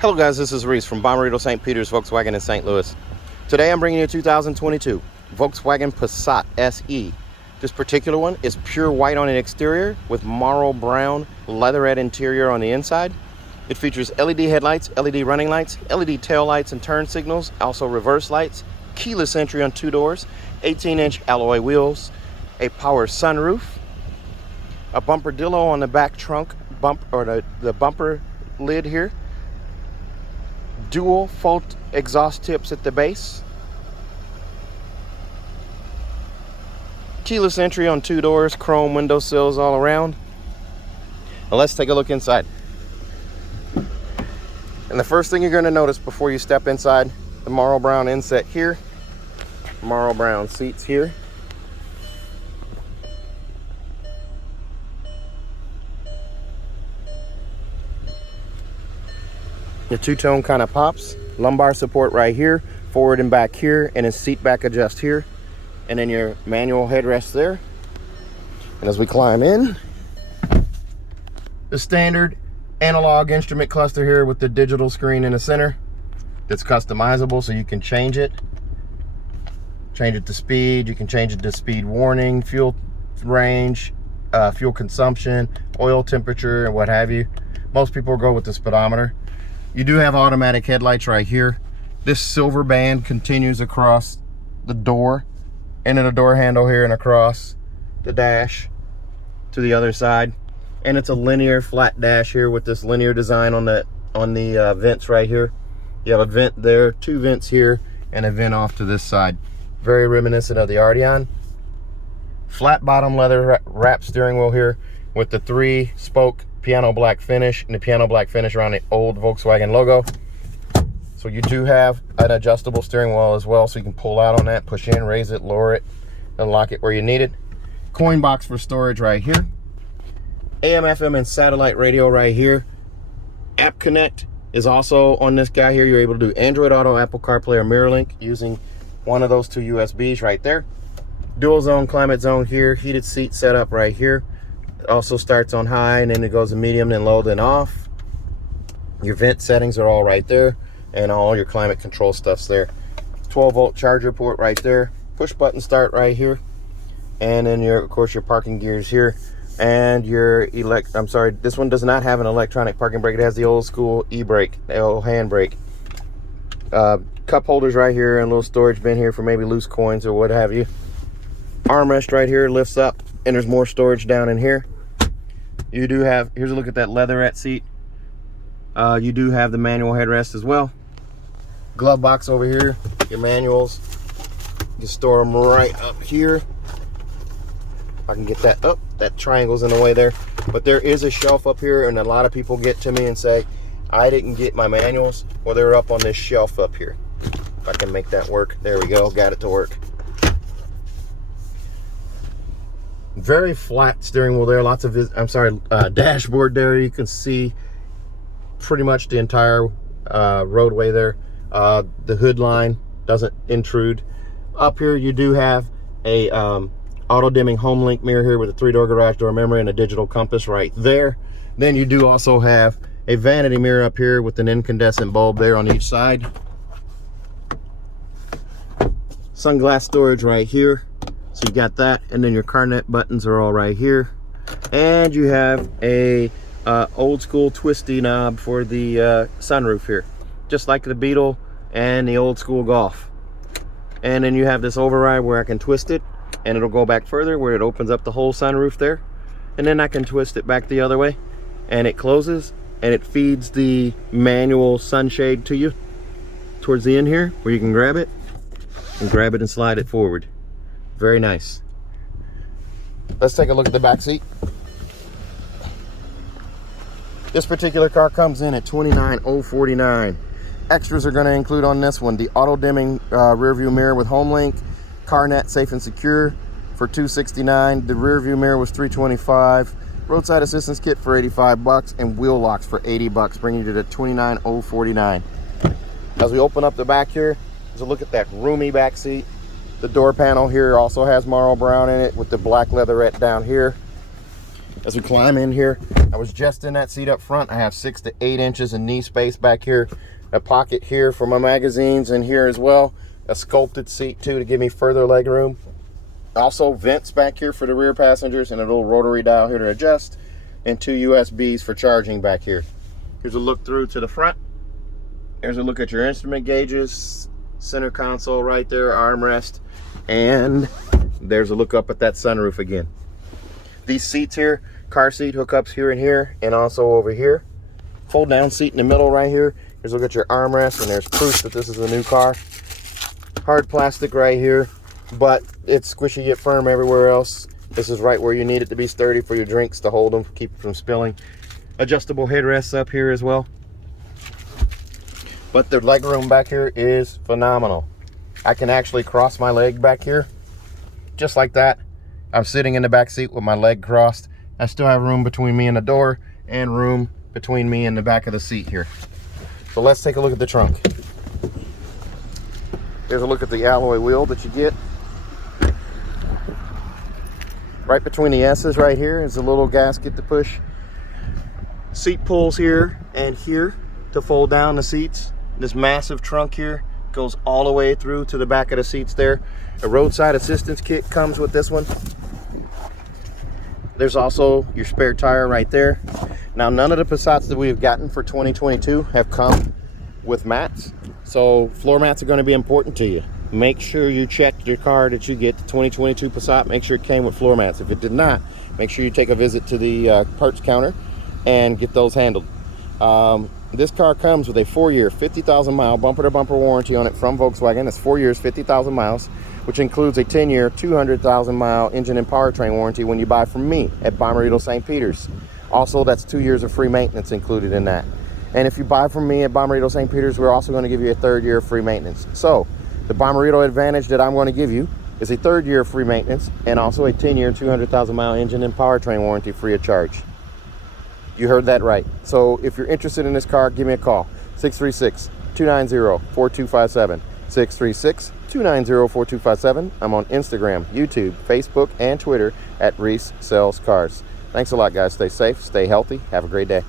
Hello guys, this is Reese from Bommarito St. Peter's Volkswagen in St. Louis. Today I'm bringing you a 2022 Volkswagen Passat SE. This particular one is pure white on the exterior with Mauro Brown leatherette interior on the inside. It features LED headlights, LED running lights, LED tail lights and turn signals, also reverse lights, keyless entry on 2 doors, 18-inch alloy wheels, a power sunroof, a bumperdillo on the back trunk the bumper lid here, dual fault exhaust tips at the base, keyless entry on 2 doors, chrome window sills all around. Now let's take a look inside. And the first thing you're going to notice before you step inside, the Mauro Brown inset here, Mauro Brown seats here. The two-tone kind of pops, lumbar support right here, forward and back here, and a seat back adjust here, and then your manual headrest there. And as we climb in, the standard analog instrument cluster here with the digital screen in the center that's customizable, so you can change it to speed, you can change it to speed warning, fuel range, fuel consumption, oil temperature, and what have you. Most people go with the speedometer. You do have automatic headlights right here. This silver band continues across the door, into the door handle here and across the dash to the other side. And it's a linear flat dash here with this linear design on the vents right here. You have a vent there, 2 vents here, and a vent off to this side. Very reminiscent of the Arteon. Flat bottom leather wrap steering wheel here with the 3-spoke piano black finish and the piano black finish around the old Volkswagen logo. So you do have an adjustable steering wheel as well, so you can pull out on that, push in, raise it, lower it, and lock it where you need it. Coin box for storage right here. AM, FM, and satellite radio right here. App Connect is also on this guy here. You're able to do Android Auto, Apple CarPlay, or MirrorLink using one of those 2 USBs right there. Dual zone climate zone here. Heated seat setup right here. It also starts on high and then it goes to medium, then low, then off. Your vent settings are all right there, and all your climate control stuff's there. 12-volt charger port right there. Push button start right here, and then of course your parking gears here, and your this one does not have an electronic parking brake. It has the old school e-brake, the old hand brake. Cup holders right here, and a little storage bin here for maybe loose coins or what have you. Armrest right here lifts up, and there's more storage down in here. You do have, here's a look at that leatherette seat. You do have the manual headrest as well. Glove box over here, your manuals. You can store them right up here. If I can get that up, that triangle's in the way there. But there is a shelf up here, and a lot of people get to me and say, I didn't get my manuals. Well, they're up on this shelf up here. If I can make that work. There we go, got it to work. Very flat steering wheel there, lots of dashboard there. You can see pretty much the entire roadway there. The hood line doesn't intrude. Up here you do have a auto dimming home link mirror here with a 3-door garage door memory and a digital compass right there. Then you do also have a vanity mirror up here with an incandescent bulb there on each side. Sunglass storage right here. So you got that, and then your CarNet buttons are all right here, and you have a old school twisty knob for the sunroof here, just like the Beetle and the old school Golf. And then you have this override where I can twist it and it'll go back further, where it opens up the whole sunroof there, and then I can twist it back the other way and it closes, and it feeds the manual sunshade to you towards the end here, where you can grab it and slide it forward. Very nice. Let's take a look at the back seat. This particular car comes in at $29,049. Extras are going to include on this one the auto dimming rear view mirror with home link, CarNet safe and secure for $269. The rear view mirror was $325. Roadside assistance kit for $85, and wheel locks for $80, bringing you to $29,049. As we open up the back here, there's a look at that roomy back seat. The door panel here also has Mauro Brown in it with the black leatherette down here. As we climb in here, I was just in that seat up front. I have 6 to 8 inches of knee space back here, a pocket here for my magazines, and here as well, a sculpted seat too to give me further leg room. Also vents back here for the rear passengers, and a little rotary dial here to adjust, and 2 USBs for charging back here. Here's a look through to the front. Here's a look at your instrument gauges, center console right there, armrest, and there's a look up at that sunroof again. These seats here, car seat hookups here and here, and also over here. Fold down seat in the middle right here. Here's a look at your armrest, and there's proof that this is a new car. Hard plastic right here, but it's squishy yet firm everywhere else. This is right where you need it to be sturdy for your drinks to hold them, keep it from spilling. Adjustable headrests up here as well. But the leg room back here is phenomenal. I can actually cross my leg back here, just like that. I'm sitting in the back seat with my leg crossed. I still have room between me and the door, and room between me and the back of the seat here. So let's take a look at the trunk. Here's a look at the alloy wheel that you get. Right between the S's right here is a little gasket to push. Seat pulls here and here to fold down the seats. This massive trunk here goes all the way through to the back of the seats there. A roadside assistance kit comes with this one. There's also your spare tire right there. Now, none of the Passats that we've gotten for 2022 have come with mats. So floor mats are going to be important to you. Make sure you check your car that you get, the 2022 Passat, make sure it came with floor mats. If it did not, make sure you take a visit to the parts counter and get those handled. This car comes with a 4-year, 50,000 mile bumper to bumper warranty on it from Volkswagen. That's 4 years, 50,000 miles, which includes a 10-year, 200,000 mile engine and powertrain warranty when you buy from me at Bommarito St. Peter's. Also, that's 2 years of free maintenance included in that. And if you buy from me at Bommarito St. Peter's, we're also going to give you a 3rd year of free maintenance. So the Bommarito advantage that I'm going to give you is a 3rd year of free maintenance, and also a 10-year, 200,000 mile engine and powertrain warranty free of charge. You heard that right. So if you're interested in this car, give me a call. 636-290-4257. 636-290-4257. I'm on Instagram, YouTube, Facebook, and Twitter at Reese Sells Cars. Thanks a lot, guys. Stay safe, stay healthy. Have a great day.